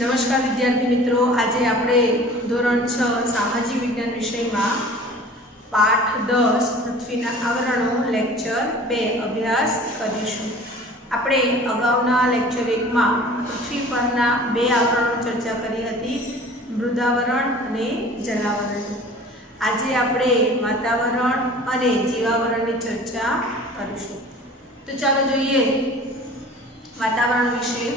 नमस्कार विद्यार्थी मित्रों, आज આપણે ધોરણ 6 સામાજિક વિજ્ઞાન વિષયમાં પાઠ 10 પૃથ્વીના આવરણો લેક્ચર 2 અભ્યાસ કરીશું। આપણે અગાઉના લેક્ચર 1 માં પૃથ્વી પરના બે આવરણો ચર્ચા કરી હતી, મૃદાવરણ અને જલાવરણ। આજે આપણે વાતાવરણ અને જીવાવરણની ચર્ચા કરીશું। તો ચાલો જોઈએ વાતાવરણ વિશે।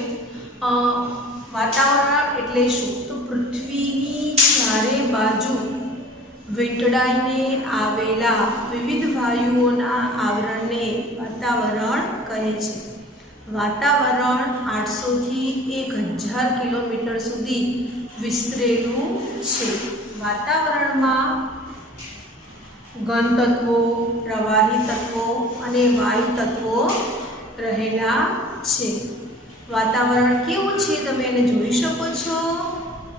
वातावरण एटले शुं? तो पृथ्वीनी चारे बाजू वींटळाईने आवेला विविध वायुओना आवरणने वातावरण कहे छे। वातावरण 800 થી 1000 किलोमीटर सुधी विस्तरेलुं छे। वातावरणमां घन तत्वो, प्रवाही तत्वो अने वायु तत्वो रहेला छे। वातावरण केवुं छे तमे एने जोई शको छो?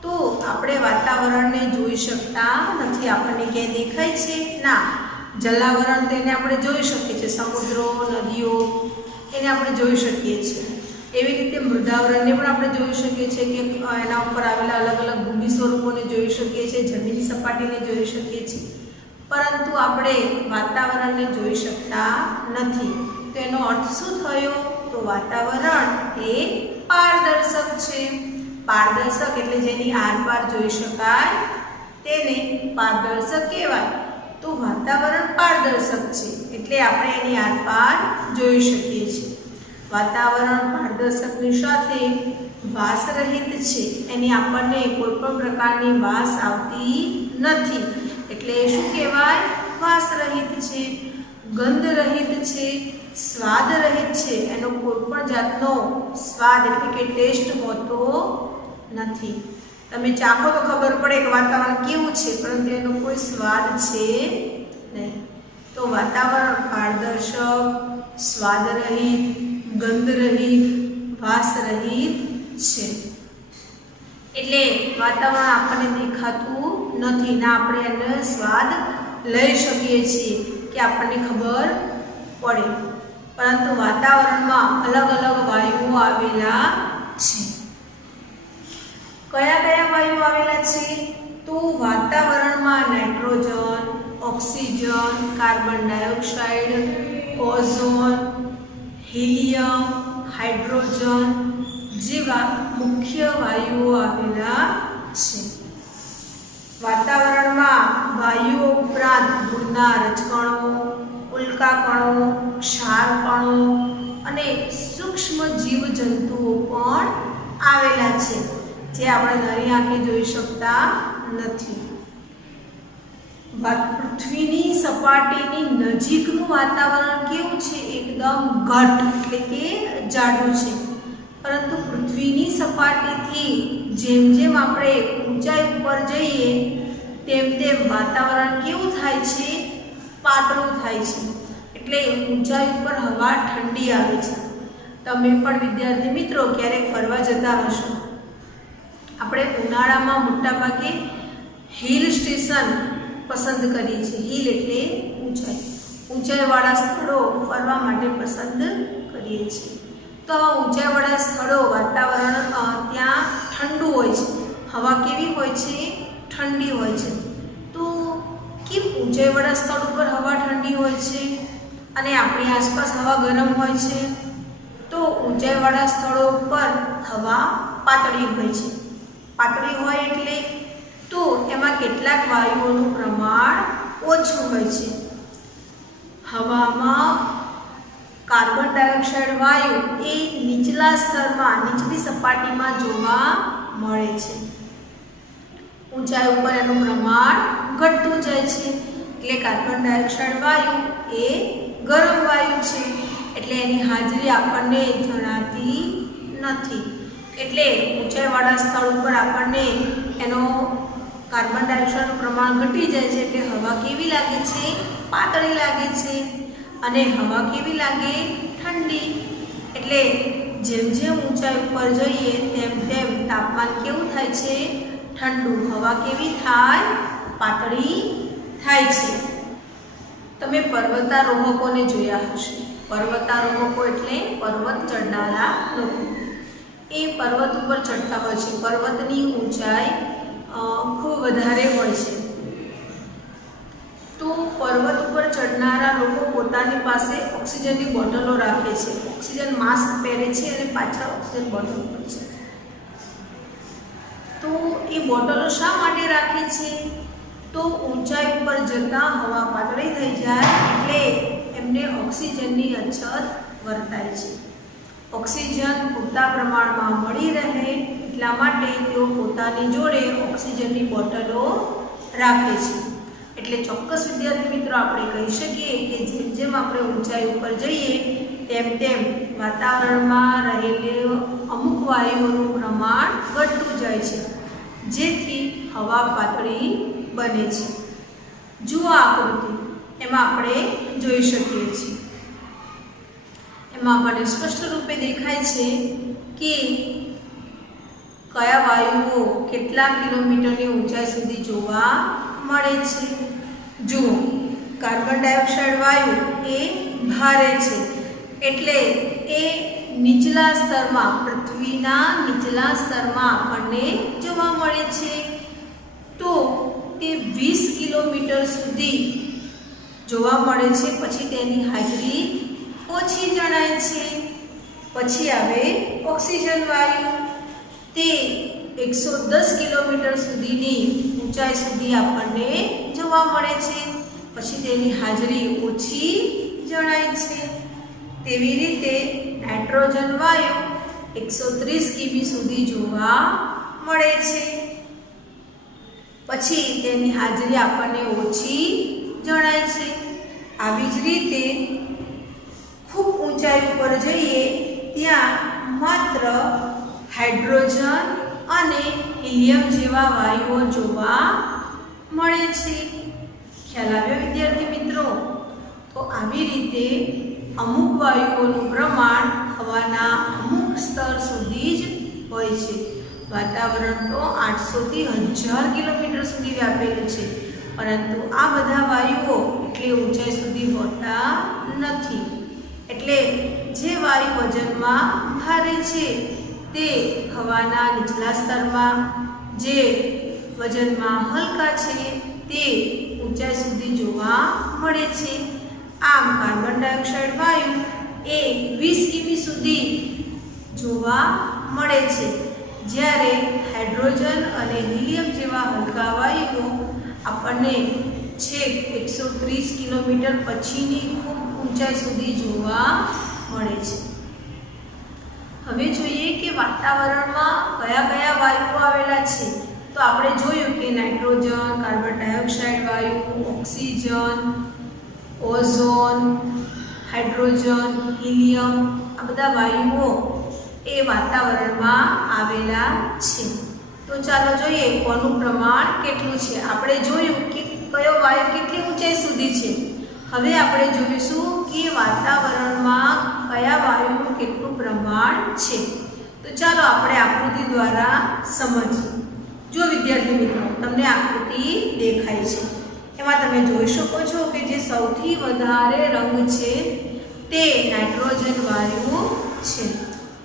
तो आपणे वातावरणने जोई शकता नथी। आपणे क्यांय देखाय छे? ना। जलावरण तेने आपणे जोई शकीए छीए, समुद्रो, नदीओ एने आपणे जोई शकीए छीए। एवी रीते मृदावरणने पण आपणे जोई शकीए छीए के एना उपर आवेला अलग अलग भूमि स्वरूपोने जोई शकीए छीए, जमीन सपाटीने जोई शकीए छीए, परंतु आपणे वातावरणने जोई शकता नथी। तो एनो अर्थ शुं थयो? तो वातावरण ए पारदर्शक छे। पारदर्शक एटले जेनी आरपार जोई शकाय तेने पारदर्शक कहेवाय। तो वातावरण पारदर्शक छे एटले आपणे एनी आरपार जोई शकीए छीए। वातावरण पारदर्शकनी साथे वासरहित छे, एनी आपणने कोईपण प्रकारनी वास आवती नथी एटले शुं कहेवाय? वासरहित छे। गंध रहित छे, स्वाद रहित छे, एनो कोईपण जातनो स्वाद एटले के टेस्ट होतो नथी। तमे चाखो तो खबर पड़े कि वातावरण केवुं छे, परंतु एनो कोई स्वाद छे नहीं। तो वातावरण पारदर्शक, स्वाद रहित, गंध रहित, वास रहित छे। एटले वातावरण आपणे देखातुं नथी, ना आपणे एनो स्वाद लई शकीए छीए कि आपने खबर पड़े, परंतु वातावरण में अलग अलग वायुओ आवेला छे। कया कया वायु आवेला छे? तो वातावरण में nitrogen, oxygen, carbon dioxide, ozone, helium, hydrogen जेवा मुख्य वायुओ आवेला छे। वातावरण में वायुओ उपरांत धूळना रजकणों, उल्का कणों, क्षार कणों अने सूक्ष्म जीव जंतुओ पण आवेला छे, जे आपणे नरी आंखे जोई शकता नथी। पृथ्वीनी सपाटीनी नजीकनुं वातावरण केवुं छे? एकदम घट एटले के जाडुं छे, परंतु पृथ्वीनी सपाटीथी जेम जेम आपणे ऊंचाई पर जईए तेम तेम वातावरण केवुं थाय छे? पातळुं थाय छे। एटले ऊंचाई पर हवा ठंडी आवे छे। तमे पण विद्यार्थी मित्रों क्यारेक फरवा जता हशो। आपणे उनाळामां मोटा भागे हिल स्टेशन पसंद करीए छीए। हिल एटले ऊंचाई, ऊंचाईवाळा स्थळो फरवा माटे पसंद करीए छीए। तो ऊंचाईवाळा स्थळो वातावरण त्यां ठंडू होय छे, हवा केवी होय छे? ठंडी होय छे। तो केम ऊंचाईवाळा स्थळ पर हवा ठंडी होय छे अने आपणी आसपास हवा गरम होय छे? तो ऊंचाईवाळा स्थळो पर हवा पातળી होय छे। पातળી होय एटले तो एमां કેટલાક વાયુઓનું પ્રમાણ ઓછું હોય છે। હવામાં કાર્બન ડાયોક્સાઇડ વાયુ એ નીચલા સ્તરમાં, નીચલી સપાટીમાં જોવા મળે છે। ऊंचाई पर एनु प्रमाण घटतुं जाय छे, एटले कार्बन डाइऑक्साइड वायु ए गरम वायु छे, एटले एनी हाजरी आपणने जणाती नथी। एटले ऊंचाईवाळा स्थळ पर आपणने एनो कार्बन डाइऑक्साइडनुं प्रमाण घटी जाय छे, एटले हवा केवी लागे छे? पातળી लागे छे। अने हवा केवी लागे? ठंडी। एटले जेम जेम ऊंचाई पर जईए तेम तेम तापमान केवुं थाय छे? ठंडू। हवा केवी थाय? पातળી थाय छे। तमे पर्वतारोहकोने जोया हशे। पर्वतारोहको एटले पर्वत चढ़नारा लोको। એ પર્વત ઉપર ચડતા હોય છે. પર્વતની ઊંચાઈ ખૂબ વધારે હોય છે. તો પર્વત ઉપર ચડનારા લોકો પોતાની પાસે ઓક્સિજનની બોટલો રાખે છે. ઓક્સિજન માસ્ક પહેરે છે અને પાછળ ઓક્સિજન બોટલ હોય છે. તો એ બોટલો શા માટે રાખે છે? તો ઊંચાઈ ઉપર જતાં હવા પાતળી થઈ જાય એટલે એમને ઓક્સિજનની અછત વર્તાય છે. ઓક્સિજન પૂરતા પ્રમાણમાં મળી રહે એટલા માટે તેઓ પોતાની જોડે ઓક્સિજનની બોટલો રાખે છે. એટલે ચોક્કસ વિદ્યાર્થી મિત્રો આપણે કહી શકીએ કે જેમ જેમ આપણે ઊંચાઈ ઉપર જઈએ તેમ તેમ વાતાવરણમાં રહેલી અમુક વાયુઓનું પ્રમાણ ઘટતું જાય છે, જેથી હવા પાતળી બને છે. જુઓ આકૃતિ, એમાં આપણે જોઈ શકીએ છીએ. એમાં આપણને સ્પષ્ટ રૂપે દેખાય છે કે કયા વાયુઓ કેટલા કિલોમીટરની ઊંચાઈ સુધી જોવા મળે છે. જુઓ, કાર્બન ડાયોક્સાઇડ વાયુ એ ભારે છે એટલે એ નીચલા સ્તરમાં, પૃથ્વીના નીચલા સ્તરમાં આપણને જોવા મળે છે. તો તે 20 કિલોમીટર સુધી જોવા મળે છે. પછી તેની હાજરી ઓછી જણાય છે. પછી આવે ઓક્સિજન વાયુ, તે 110 કિલોમીટર સુધીની ઊંચાઈ સુધી આપણને જોવા મળે છે. પછી તેની હાજરી ઓછી જણાય છે. તેવી રીતે નાઇટ્રોજન વાયુ 130 કિમી સુધી જોવા મળે છે. પછી તેની હાજરી આપણને ઓછી જણાય છે. આવી જ રીતે ખૂબ ઊંચાઈ ઉપર જઈએ ત્યાં માત્ર હાઇડ્રોજન અને હિલિયમ જેવા વાયુઓ જોવા મળે છે. ખ્યાલ આવ્યો વિદ્યાર્થી મિત્રો? તો આવી રીતે અમુક વાયુઓનું પ્રમાણ હવાના અમુક સ્તર સુધી જ હોય છે. વાતાવરણ તો 800 થી 1000 કિલોમીટર સુધી વ્યાપેલું છે, પરંતુ આ બધા વાયુઓ એટલી ઊંચાઈ સુધી હોતા નથી. એટલે જે વાયુ વજનમાં ભારે છે તે હવાના નીચલા સ્તરમાં, જે વજનમાં હલકા છે તે ઊંચાઈ સુધી જોવા મળે છે. આમ કાર્બન ડાયોક્સાઇડ વાયુ એ 20 કિમી સુધી જોવા મળે છે, જ્યારે હાઇડ્રોજન અને હિલિયમ જેવા હલકા વાયુઓ આપણને છેક 130 કિલોમીટર પછીની ખૂબ ઊંચાઈ સુધી જોવા મળે છે. હવે જોઈએ કે વાતાવરણમાં કયા કયા વાયુઓ આવેલા છે. તો આપણે જોયું કે નાઇટ્રોજન, કાર્બન ડાયોક્સાઇડ વાયુ, ઓક્સિજન, ઓઝોન, હાઇડ્રોજન, હિલિયમ, આ બધા વાયુઓ એ વાતાવરણમાં આવેલા છે. તો ચાલો જોઈએ કોનું પ્રમાણ કેટલું છે. આપણે જોયું કે કયો વાયુ કેટલી ઊંચાઈ સુધી છે. હવે આપણે જોઈશું કે વાતાવરણમાં કયા વાયુનું કેટલું પ્રમાણ છે. તો ચાલો આપણે આકૃતિ દ્વારા સમજીએ. જો વિદ્યાર્થી મિત્રો, તમને આકૃતિ દેખાય છે, એમાં તમે જોઈ શકો છો કે જે સૌથી વધારે રંગ છે તે નાઇટ્રોજન વાયુ છે.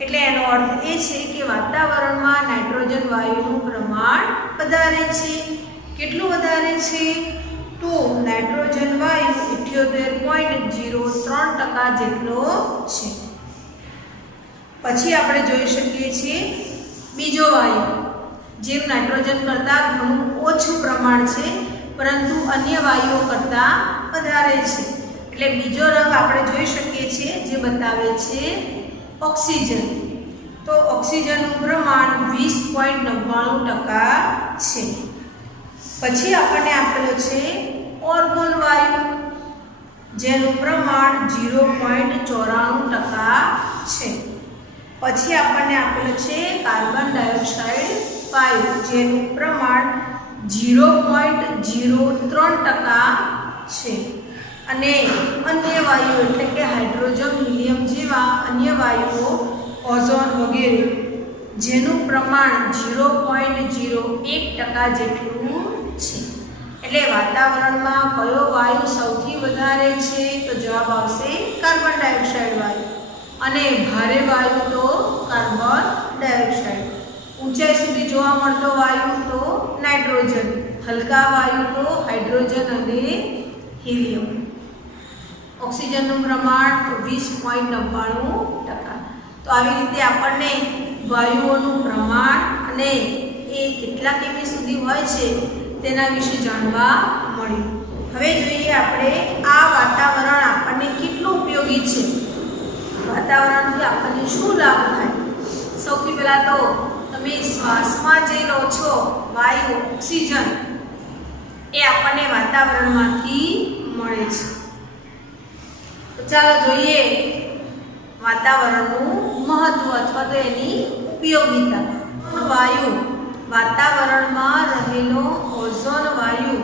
એટલે એનો અર્થ એ છે કે વાતાવરણમાં નાઇટ્રોજન વાયુનું પ્રમાણ વધારે છે. કેટલું વધારે છે? તો નાઇટ્રોજન વાયુ 78.03% જેટલો છે. પછી આપણે જોઈ શકીએ છીએ બીજો વાયુ, જેમ નાઇટ્રોજન કરતાં ઘણું ઓછું પ્રમાણ છે પરંતુ અન્ય વાયુઓ કરતાં વધારે છે. એટલે બીજો રંગ આપણે જોઈ શકીએ છીએ જે બતાવે છે ઓક્સિજન. તો ઓક્સિજનનું પ્રમાણ 20.99% છે. પછી આપણને આપેલો છે ઓર્ગોન વાયુ, જેનું પ્રમાણ 0.94% છે. પછી આપણને આપેલો છે કાર્બન ડાયોક્સાઇડ વાયુ, જેનું પ્રમાણ 0.03% છે. અને અન્ય વાયુઓ એટલે કે હાઇડ્રોજન, હિલિયમ જેવા અન્ય વાયુઓ, ઓઝોન વગેરે, જેનું પ્રમાણ 0.01% જેટલું છે. એટલે વાતાવરણમાં કયો વાયુ સૌથી વધારે છે? તો જવાબ આવશે કાર્બન ડાયોક્સાઇડ વાયુ. અને ભારે વાયુ તો કાર્બન ડાયોક્સાઇડ. ઊંચાઈ સુધી જોવા મળતો વાયુ તો નાઇટ્રોજન, હલકા વાયુ તો હાઇડ્રોજન અને હિલિયમ. ઓક્સિજનનું પ્રમાણ 20.99%. તો આવી રીતે આપણને વાયુઓનું પ્રમાણ અને એ કેટલા કેમી સુધી હોય છે તેના વિશે જાણવા મળ્યું. હવે જોઈએ આપણે આ વાતાવરણ આપણને કેટલું ઉપયોગી છે, વાતાવરણથી આપણને શું લાભ થાય. સૌથી પહેલાં તો તમે શ્વાસમાં જે લો છો વાયુ ઓક્સિજન એ આપણને વાતાવરણમાંથી મળે છે. તો ચાલો જોઈએ વાતાવરણનું મહત્વ અથવા તો એની ઉપયોગિતા. વાયુ, વાતાવરણમાં રહેલો ઓઝોન વાયુ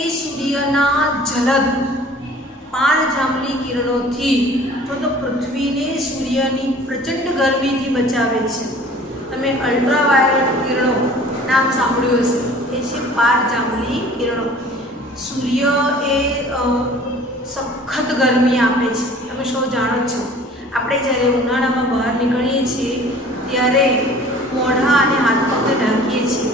એ સૂર્યના જલદ પારજાંબલી કિરણોથી અથવા તો પૃથ્વીને સૂર્યની પ્રચંડ ગરમીથી બચાવે છે. તમે અલ્ટ્રાવાયોલેટ કિરણો નામ સાંભળ્યું હશે, એ છે પારજાંબલી કિરણો. સૂર્ય એ સખત ગરમી આપે છે. તમે સૌ જાણો છો, આપણે જ્યારે ઉનાળામાં બહાર નીકળીએ છીએ ત્યારે મોઢા અને હાથ પગને ઢાંકીએ છીએ.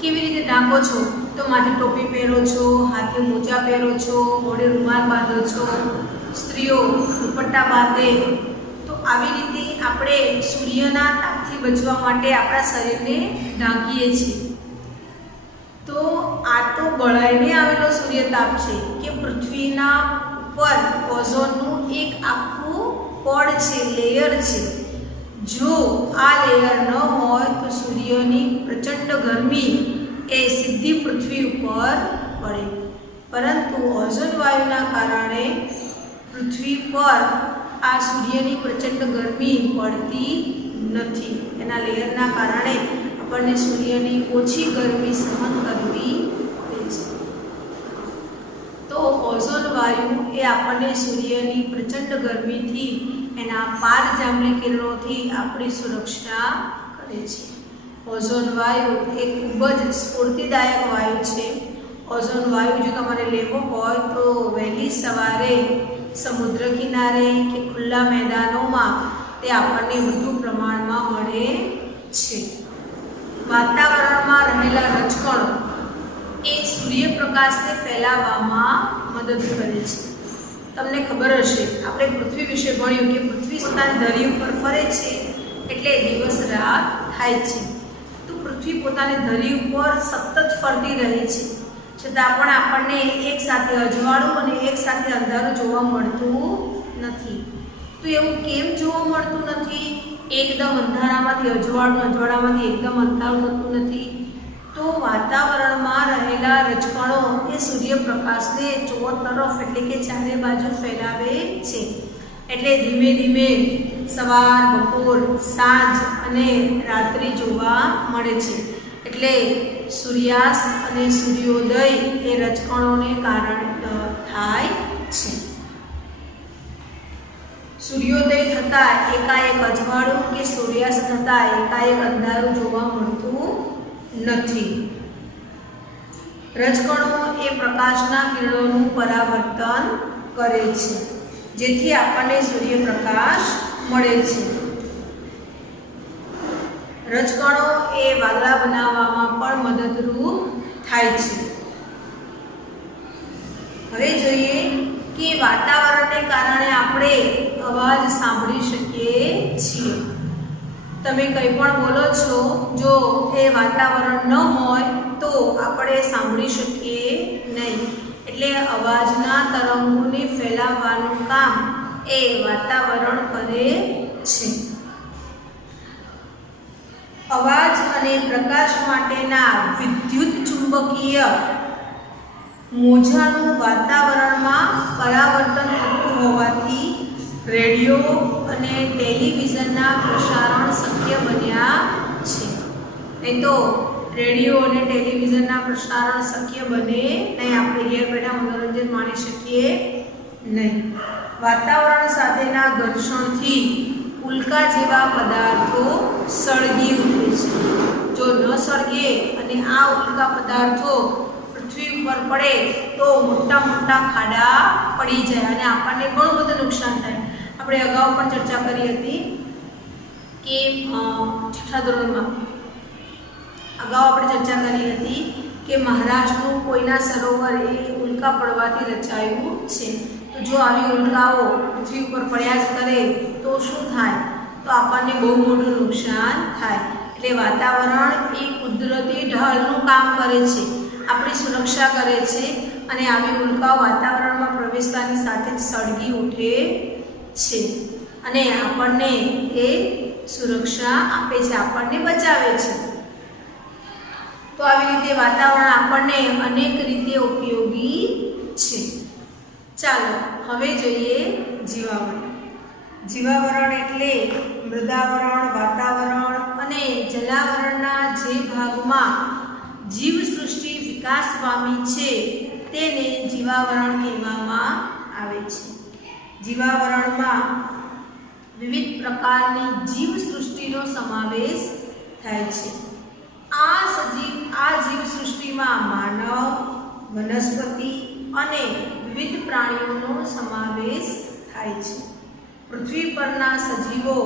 કેવી રીતે ઢાંકો છો? તો માથે ટોપી પહેરો છો, હાથે મોજા પહેરો છો, મોઢે રૂમાલ બાંધો છો, સ્ત્રીઓ દુપટ્ટા બાંધે. તો આવી રીતે આપણે સૂર્યના તાપથી બચવા માટે આપણા શરીરને ઢાંકીએ છીએ. તો આ તો બળાઈને આવેલો સૂર્યતાપ છે કે પૃથ્વીના ઉપર ઓઝોનનું એક આખું પડ છે, લેયર છે. જો આ લેયર ન હોય તો સૂર્યની પ્રચંડ ગરમી એ સીધી પૃથ્વી ઉપર પડે. પરંતુ ઓઝોન વાયુના કારણે પૃથ્વી પર આ સૂર્યની પ્રચંડ ગરમી પડતી નથી. એના લેયરના કારણે આપણને સૂર્યની ઓછી ગરમી સહન કરવી પડે છે. તો ઓઝોન વાયુ એ આપણને સૂર્યની પ્રચંડ ગરમીથી, એના પારજાંબલી કિરણોથી આપણી સુરક્ષા કરે છે. ઓઝોન વાયુ એ ખૂબ જ સ્ફૂર્તિદાયક વાયુ છે. ઓઝોન વાયુ જો તમારે લેવો હોય તો વહેલી સવારે સમુદ્ર કિનારે કે ખુલ્લા મેદાનોમાં તે આપણને વધુ પ્રમાણમાં મળે છે. વાતાવરણમાં રહેલા રજકણો એ સૂર્યપ્રકાશને ફેલાવવામાં મદદ કરે છે. તમને ખબર હશે, આપણે પૃથ્વી વિશે ભણ્યું કે પૃથ્વી સ્થાન ધરી ઉપર ફરે છે એટલે દિવસ રાત થાય છે. તો પૃથ્વી પોતાની ધરી ઉપર સતત ફરતી રહે છે, છતાં પણ આપણને એક સાથે અજવાળું અને એક સાથે અંધારું જોવા મળતું નથી. તો એવું કેમ જોવા મળતું નથી? એકદમ અંધારામાંથી અજવાળું, અજવાળામાંથી એકદમ અંધારું થતું નથી. તો વાતાવરણમાં રહેલા રજકણો એ સૂર્યપ્રકાશને ચોતરફ એટલે કે ચારે બાજુ ફેલાવે છે. એટલે ધીમે ધીમે સવાર, બપોર, સાંજ અને રાત્રિ જોવા મળે છે. એટલે સૂર્યાસ્ત અને સૂર્યોદય એ રજકણોને કારણે થાય છે. સૂર્યોદય થતાં એકાએક અજવાળું કે સૂર્યાસ્ત થતાં એકાએક અંધારું જોવા મળતું નથી. રજકણો એ પ્રકાશના કિરણોનું પરાવર્તન કરે છે, જેથી આપણને સૂર્યપ્રકાશ મળે છે. રજકણો એ વાદળા બનાવવામાં પણ મદદરૂપ થાય છે. હવે જોઈએ કે વાતાવરણને કારણે આપણે અવાજ સાંભળી શકીએ છીએ. તમે કંઈ પણ બોલો છો, જો એ વાતાવરણ ન હોય તો આપણે સાંભળી શકીએ નહીં. એટલે અવાજના તરંગોને ફેલાવવાનું કામ એ વાતાવરણ કરે છે. અવાજ અને પ્રકાશ માટેના વિદ્યુત ચુંબકીય મોજાનું વાતાવરણમાં પરાવર્તન થતું હોવાથી રેડિયો અને ટેલિવિઝનના પ્રસારણ શક્ય બન્યા છે. નહીં તો રેડિયો અને ટેલિવિઝનના પ્રસારણ શક્ય બને નહીં. આપણે ઘેર બેઠા મનોરંજન માણી શકીએ નહીં. વાતાવરણ સાથેના ઘર્ષણથી ઉલ્કા જેવા પદાર્થો સળગી ઉઠે છે. જો ન સળગે અને આ ઉલ્કા પદાર્થો પૃથ્વી ઉપર પડે તો મોટા મોટા ખાડા પડી જાય અને આપણને ઘણું બધું નુકસાન થાય. આપણે અગાઉ પણ ચર્ચા કરી હતી કે છઠ્ઠા ધોરણમાં અગાઉ આપણે ચર્ચા કરી હતી કે મહારાષ્ટ્રનું કોઈના સરોવર એ ઉલ્કા પડવાથી રચાયું છે. તો જો આવી ઉલ્કાઓ પૃથ્વી ઉપર પડ્યા જ કરે તો શું થાય? તો આપણને બહુ મોટું નુકસાન થાય. એટલે વાતાવરણ એ કુદરતી ઢાલનું કામ કરે છે, આપણી સુરક્ષા કરે છે, અને આવી ઉલ્કાઓ વાતાવરણમાં પ્રવેશતાની સાથે જ સળગી ઉઠે છે અને આપણને એ સુરક્ષા આપે છે, આપણને બચાવે છે. તો આવી રીતે વાતાવરણ આપણને અનેક રીતે ઉપયોગી છે. ચાલો હવે જોઈએ જીવાવરણ. જીવાવરણ એટલે મૃદાવરણ, વાતાવરણ અને જલાવરણના જે ભાગમાં જીવસૃષ્ટિ વિકાસ પામી છે તેને જીવાવરણ કહેવામાં આવે છે. જીવાવરણમાં વિવિધ પ્રકારની જીવસૃષ્ટિનો સમાવેશ થાય છે. આ જીવસૃષ્ટિમાં માનવ, વનસ્પતિ અને વિવિધ પ્રાણીઓનો સમાવેશ થાય છે. પૃથ્વી પરના સજીવો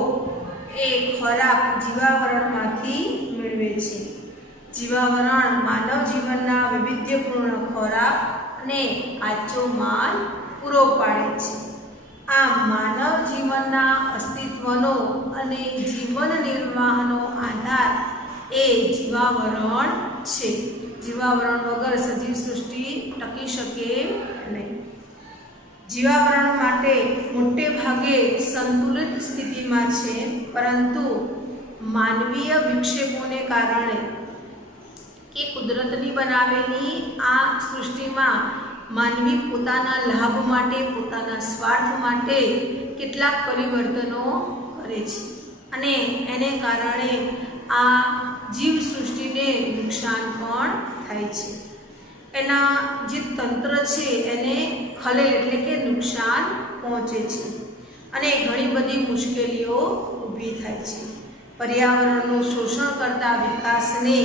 એ ખોરાક જીવાવરણમાંથી મેળવે છે. જીવાવરણ માનવ જીવનના વૈવિધ્યપૂર્ણ ખોરાક અને કાચો માલ પૂરો પાડે છે. આ માનવ જીવનના અસ્તિત્વનો અને જીવન નિર્વાહનો આધાર એ જીવાવરણ છે. જીવાવરણ વગર સજીવ સૃષ્ટિ ટકી શકે નહીં. જીવાવરણ માટે મોટે ભાગે સંતુલિત સ્થિતિમાં છે, પરંતુ માનવીય વિક્ષેપોને કારણે કે કુદરતની બનાવેલી આ સૃષ્ટિમાં માનવી પોતાના લાભ માટે, પોતાના સ્વાર્થ માટે કેટલાક પરિવર્તનો કરે છે અને એને કારણે આ જીવસૃષ્ટિને નુકસાન પણ થાય છે. એના જે તંત્ર છે એને ખલેલ એટલે કે નુકસાન પહોંચે છે અને ઘણી બધી મુશ્કેલીઓ ઊભી થાય છે. પર્યાવરણનું શોષણ કરતા વિકાસને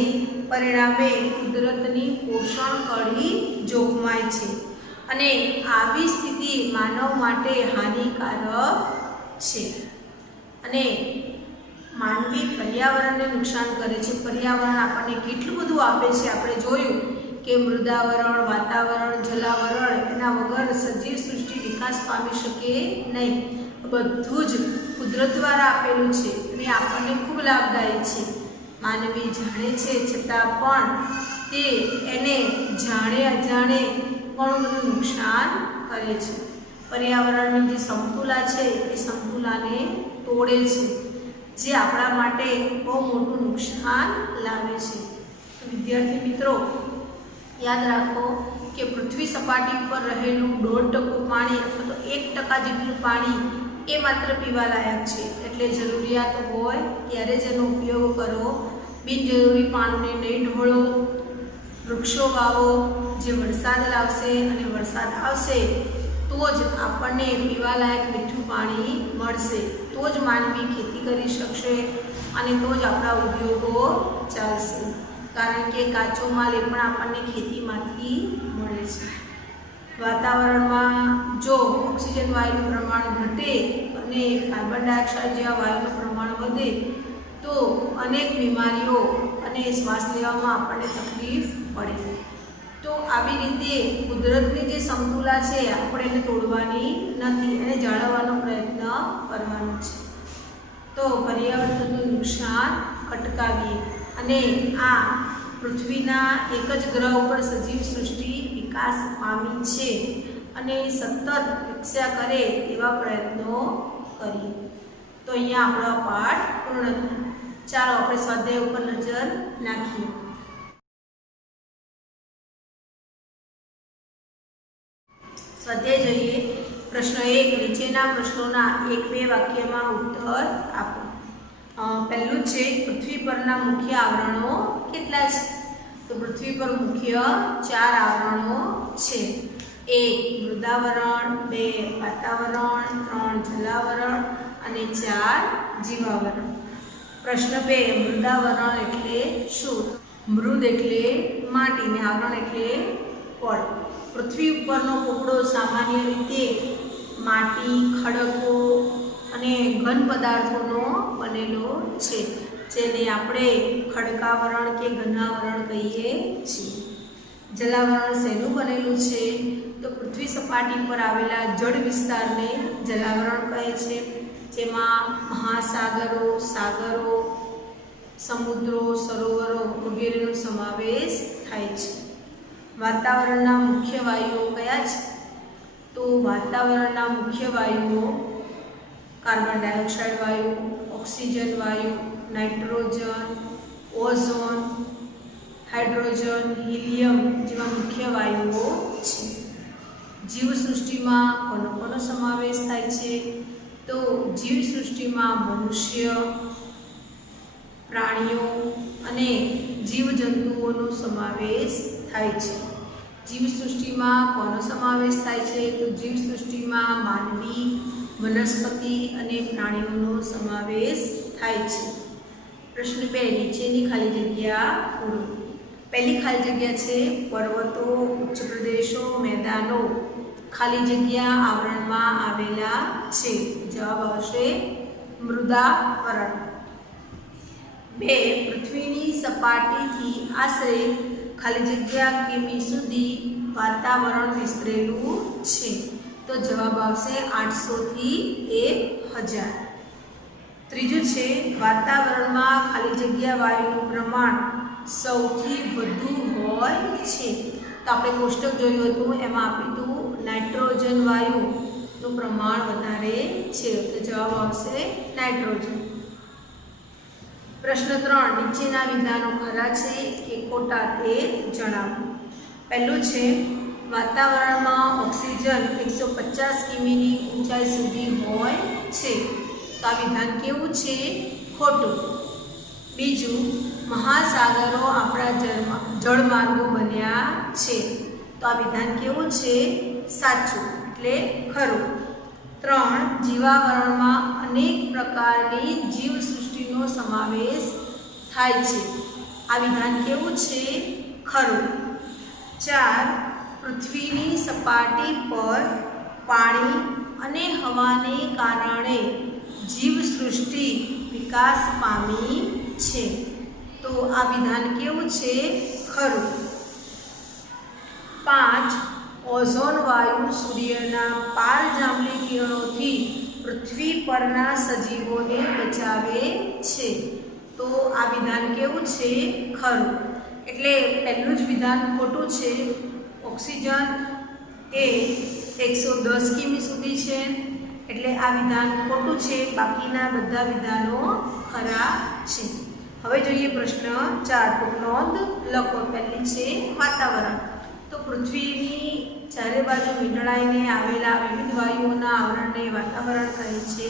પરિણામે કુદરતની પોષણ કડી જોખમાય છે અને આવી સ્થિતિ માનવ માટે હાનિકારક છે. અને માનવી પર્યાવરણને નુકસાન કરે છે. પર્યાવરણ આપણને કેટલું બધું આપે છે. આપણે જોયું કે મૃદાવરણ, વાતાવરણ, જલાવરણ એના વગર સજીવ સૃષ્ટિ વિકાસ પામી શકે નહીં. બધું જ કુદરત દ્વારા આપેલું છે અને આપણને ખૂબ લાભદાયી છે. માનવી જાણે છે છતાં પણ તે એને જાણે અજાણે ઘણું બધું નુકસાન કરે છે. પર્યાવરણની જે સમતુલા છે એ સમતુલાને તોડે છે, જે આપણા માટે બહુ મોટું નુકસાન લાવે છે. વિદ્યાર્થી મિત્રો, યાદ રાખો કે પૃથ્વી સપાટી ઉપર રહેલું 0.5% પાણી અથવા તો 1% જેટલું પાણી એ માત્ર પીવાલાયક છે. એટલે જરૂરિયાત હોય ત્યારે જ એનો ઉપયોગ કરો. બિનજરૂરી પાણીને નહીં ઢોળો. વૃક્ષો વાવો જે વરસાદ લાવશે, અને વરસાદ આવશે તો જ આપણને પીવાલાયક મીઠું પાણી મળશે. તો જ માનવી ખેતી કરી શકશે અને તો જ આપણા ઉદ્યોગો ચાલશે. કારણ કે કાચો માલ એ પણ આપણને ખેતીમાંથી મળે છે. વાતાવરણમાં જો ઓક્સિજન વાયુનું પ્રમાણ ઘટે અને કાર્બન ડાયોક્સાઇડ જેવા વાયુનું પ્રમાણ વધે તો અનેક બીમારીઓ અને શ્વાસ લેવામાં આપણને તકલીફ પડે. તો આવી રીતે કુદરતની જે સમતુલા છે આપણે એને તોડવાની નથી, એને જાળવવાનો પ્રયત્ન કરવાનો છે. તો પર્યાવરણનું નુકસાન અટકાવીએ અને આ પૃથ્વીના એક જ ગ્રહ ઉપર સજીવ સૃષ્ટિ વિકાસ પામી છે અને સતત વિકસ્યા કરે એવા પ્રયત્નો કરીએ. તો અહીંયા આપણો પાઠ પૂર્ણ થયો. ચાલો આપણે સ્વાધ્યાય ઉપર નજર નાખીએ. સ્વાધ્યાય જોઈએ. પ્રશ્ન 1. નીચેના પ્રશ્નોના 1-2 વાક્યમાં ઉત્તર આપો. પહેલું છે પૃથ્વી પરના મુખ્ય આવરણો કેટલા છે? તો પૃથ્વી પર મુખ્ય 4 આવરણો છે. 1 મૃદાવરણ, 2 વાતાવરણ, 3 જલાવરણ અને 4 જીવાવરણ. પ્રશ્ન 2. મૃદાવરણ એટલે શું? મૃદ એટલે માટી ને આવરણ એટલે પડ. પૃથ્વી ઉપરનો પોપડો સામાન્ય રીતે માટી, ખડકો અને ઘન પદાર્થોનો બનેલો છે, જેને આપણે ખડકાવરણ કે ઘનાવરણ કહીએ છીએ. જલાવરણ શેનું બનેલું છે? તો પૃથ્વી સપાટી પર આવેલા જળ વિસ્તારને જલાવરણ કહે છે, જેમાં મહાસાગરો, સાગરો, સમુદ્રો, સરોવરો વગેરેનો સમાવેશ થાય છે. વાતાવરણના મુખ્ય વાયુઓ કયા છે? તો વાતાવરણના મુખ્ય વાયુઓ કાર્બન ડાયોક્સાઇડ વાયુ, ઓક્સિજન વાયુ, નાઇટ્રોજન, ઓઝોન, હાઇડ્રોજન, હિલિયમ જેવા મુખ્ય વાયુઓ છે. જીવસૃષ્ટિમાં કોનો સમાવેશ થાય છે? તો જીવસૃષ્ટિમાં મનુષ્ય, પ્રાણીઓ અને જીવજંતુઓનો સમાવેશ થાય છે. જીવસૃષ્ટિમાં કોનો સમાવેશ થાય છે? તો જીવસૃષ્ટિમાં માનવી, વનસ્પતિ અને પ્રાણીઓનો સમાવેશ થાય છે. પ્રશ્ન 2, નીચેની ખાલી જગ્યા પૂરો. પહેલી ખાલી જગ્યા છે પર્વતો, ઉચ્ચ પ્રદેશો, મેદાનો ખાલી જગ્યા આવરણમાં આવેલા છે. જવાબ આવશે મૃદાવરણ. 2, પૃથ્વીની સપાટીથી આશરે ખાલી જગ્યા કિમી સુધી વાતાવરણ વિસ્તરેલું છે. તો જવાબ આવશે 800 થી 1000. ત્રીજું છે વાતાવરણમાં ખાલી જગ્યા વાયુનું પ્રમાણ સૌથી વધુ હોય છે. તો આપણે કોષ્ટક જોયું હતું, એમાં આપ્યું હતું નાઇટ્રોજન વાયુનું પ્રમાણ વધારે છે. તો જવાબ આવશે નાઇટ્રોજન. પ્રશ્ન 3, નીચેના વિધાનો ખરા છે કે ખોટા તે જણાવો. પહેલું છે વાતાવરણમાં ઓક્સિજન 150 કિમીની ઊંચાઈ સુધી હોય છે. તો આ વિધાન કેવું છે? ખોટું. બીજું, મહાસાગરો આપણા જળમાર્ગો બન્યા છે. તો આ વિધાન કેવું છે? સાચું, એટલે ખરું. 3, જીવાવરણમાં અનેક પ્રકારની જીવસૃષ્ટિનો સમાવેશ થાય છે. આ વિધાન કેવું છે? ખરું. 4, પૃથ્વીની સપાટી પર પાણી અને હવાને કારણે જીવસૃષ્ટિ વિકાસ પામી છે. તો આ વિધાન કેવું છે? ખરું. 5, ઓઝોન વાયુ સૂર્યના પારજાંબલી કિરણોથી પૃથ્વી પરના સજીવોને બચાવે છે. તો આ વિધાન કેવું છે? ખરું. એટલે પહેલું જ વિધાન ખોટું છે. ઓક્સિજન એ 110 કિમી સુધી છે, એટલે આ વિધાન ખોટું છે. બાકીના બધા વિધાનો ખરા છે. હવે જોઈએ પ્રશ્ન 4. તો નોંધ લખો. પહેલી છે વાતાવરણ. તો પૃથ્વીની ચારે બાજુ વીંટળાઈને આવેલા વિવિધ વાયુઓના આવરણને વાતાવરણ કહે છે.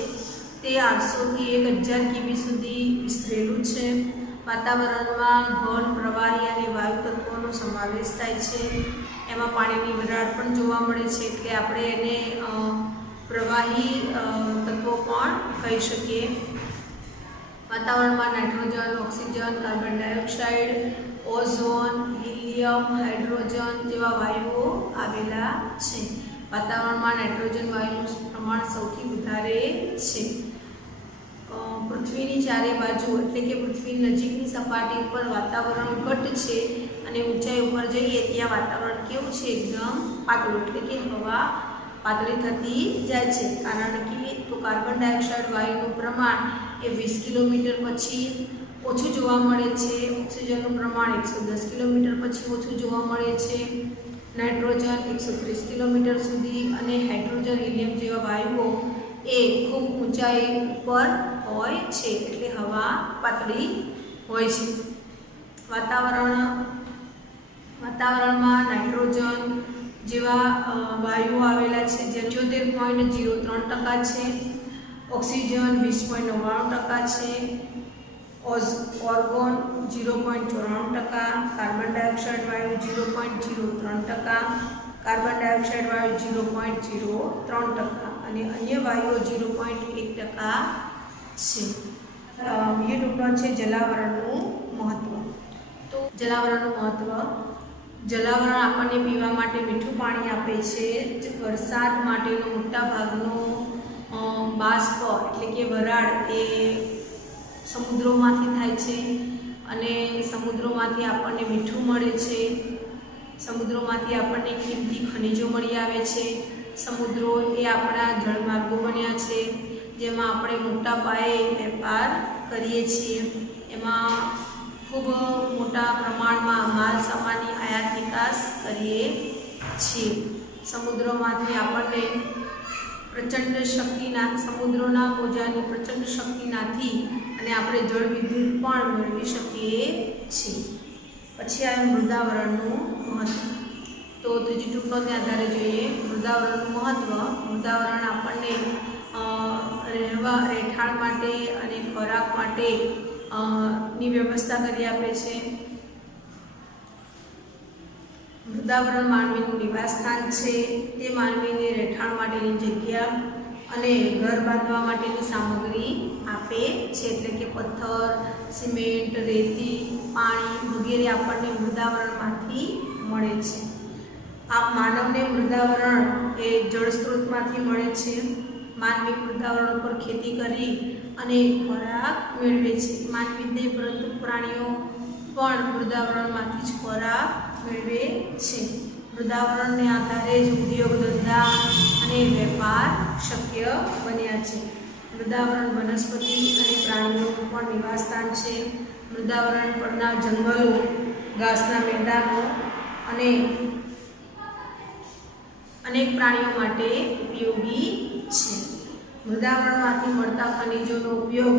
તે 800 થી 1000 કિમી સુધી વિસ્તરેલું છે. વાતાવરણમાં ઘન, પ્રવાહી અને વાયુ તત્વોનો સમાવેશ થાય છે. એમાં પાણીની વરાળ પણ જોવા મળે છે, એટલે આપણે એને પ્રવાહી તત્વો પણ કહી શકીએ. વાતાવરણમાં nitrogen, oxygen, carbon dioxide, ozone, helium, hydrogen જેવા વાયુઓ આવેલા છે. વાતાવરણમાં નાઇટ્રોજન વાયુનું પ્રમાણ સૌથી વધારે છે. પૃથ્વીની ચારે બાજુ એટલે કે પૃથ્વીની નજીકની સપાટી ઉપર વાતાવરણ ઘટ છે અને ઊંચાઈ ઉપર જઈએ ત્યાં વાતાવરણ કેવું છે? એકદમ પાતળું, એટલે કે હવા પાતળી થતી જાય છે. કારણ કે તો કાર્બન ડાયોક્સાઇડ વાયુનું પ્રમાણ એ 20 કિલોમીટર પછી ઓછું જોવા મળે છે. ઓક્સિજનનું પ્રમાણ 110 કિલોમીટર પછી ઓછું જોવા મળે છે. નાઇટ્રોજન 130 કિલોમીટર સુધી અને હાઇડ્રોજન, હિલિયમ જેવા વાયુઓ એ ખૂબ ઊંચાઈ ઉપર હોય છે, એટલે હવા પાતળી હોય છે. વાતાવરણમાં નાઇટ્રોજન જેવા વાયુઓ આવેલા છે, જે 78.03% છે. ઓક્સિજન 20.99% છે. ઓર્ગોન 0.94%, કાર્બન ડાયોક્સાઇડ વાયુ 0.03%, કાર્બન ડાયોક્સાઇડ વાયુ 0.03% અને અન્ય વાયુઓ 0.1% છે. બીજો ટુકડો છે જલાવરણનું મહત્વ. તો જલાવરણનું મહત્વ, જલાવરણ આપણને પીવા માટે મીઠું પાણી આપે છે. વરસાદ માટેનો મોટા ભાગનો બાષ્પ એટલે કે વરાળ એ સમુદ્રોમાંથી થાય છે અને સમુદ્રોમાંથી આપણને મીઠું મળે છે, સમુદ્રોમાંથી આપણને કિંમતી ખનિજો મળી આવે છે। સમુદ્રો એ આપણા જળમાર્ગો બન્યા છે જેમાં આપણે મોટા પાયે વેપાર કરીએ છીએ। એમાં ખૂબ મોટા પ્રમાણમાં માલ સામાનની આયાત નિકાસ કરીએ છીએ। સમુદ્રોમાંથી આપણને પ્રચંડ શક્તિના સમુદ્રોના મોજાની પ્રચંડ શક્તિનાથી અને આપણે જળ વિદ્યુત પણ મેળવી શકીએ છીએ। પછી આવે મૃદાવરણનું મહત્વ। તો ત્રીજી ટૂંકનોટને આધારે જોઈએ મૃદાવરણનું મહત્વ। મૃદાવરણ આપણને રહેઠાણ માટે અને ખોરાક માટે ની વ્યવસ્થા કરી આપે છે। મૃદાવરણ માનવીનું નિવાસસ્થાન છે, તે માનવીને રહેઠાણ માટેની જગ્યા અને ઘર બાંધવા માટેની સામગ્રી આપે છે, એટલે કે પથ્થર, સિમેન્ટ, રેતી, પાણી વગેરે આપણને મૃદાવરણમાંથી મળે છે। આ માનવને મૃદાવરણ એ જળ સ્ત્રોતમાંથી મળે છે। માનવી મૃદાવરણ ઉપર ખેતી કરી અને ખોરાક મેળવે છે। માનવી જ નહીં પરંતુ પ્રાણીઓ પણ મૃદાવરણમાંથી જ ખોરાક મેળવે છે। મૃદાવરણને આધારે જ ઉદ્યોગ ધંધા અને વેપાર શક્ય બન્યા છે। મૃદાવરણ વનસ્પતિ અને પ્રાણીઓનું પણ નિવાસસ્થાન છે। મૃદાવરણ પરના જંગલો, ઘાસના મેદાનો અને અનેક પ્રાણીઓ માટે ઉપયોગી છે। મૃદાવરણમાંથી મળતા ખનિજોનો ઉપયોગ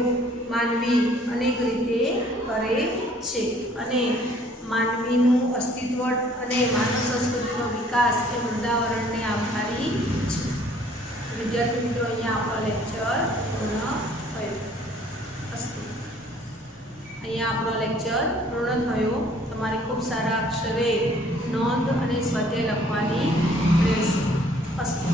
માનવી અનેક રીતે કરે છે અને માનવીનું અસ્તિત્વ અને માનવ સંસ્કૃતિનો વિકાસ એ મૃદાવરણને આભારી છે। વિદ્યાર્થી મિત્રો, અહીંયા આપણો લેક્ચર પૂર્ણ થયો। અહીંયા આપણો લેક્ચર પૂર્ણ થયો। તમારે ખૂબ સારા અક્ષરે નોંધ અને સ્વાધ્યાય લખવાની રહેશે। અસ્તુ।